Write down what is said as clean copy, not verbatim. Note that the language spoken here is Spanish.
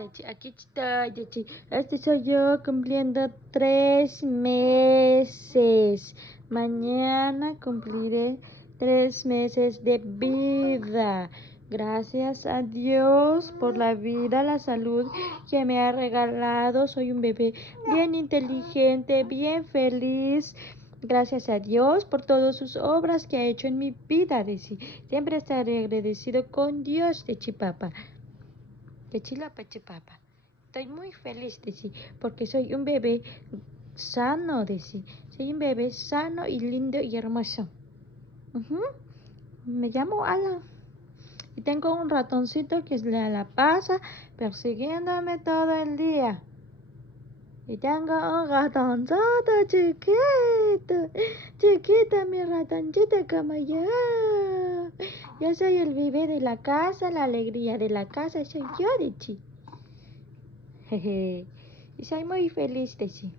aquí estoy, Dechi. Este soy yo cumpliendo 3 meses. Mañana cumpliré 3 meses de vida. Gracias a Dios por la vida, la salud que me ha regalado. Soy un bebé bien inteligente, bien feliz. Gracias a Dios por todas sus obras que ha hecho en mi vida, Deci. Siempre estaré agradecido con Dios, Dechi Papa. Dechi la Pachipapa. Estoy muy feliz, Deci, porque soy un bebé sano, Deci. Soy un bebé sano y lindo y hermoso. Me llamo Alan. Y tengo un ratoncito que le la pasa persiguiéndome todo el día. Y tengo un ratoncito chiquito. Chiquito mi ratoncito como yo. Yo soy el bebé de la casa, la alegría de la casa. Soy yo, Dechi. Jeje. Y soy muy feliz, Dechi.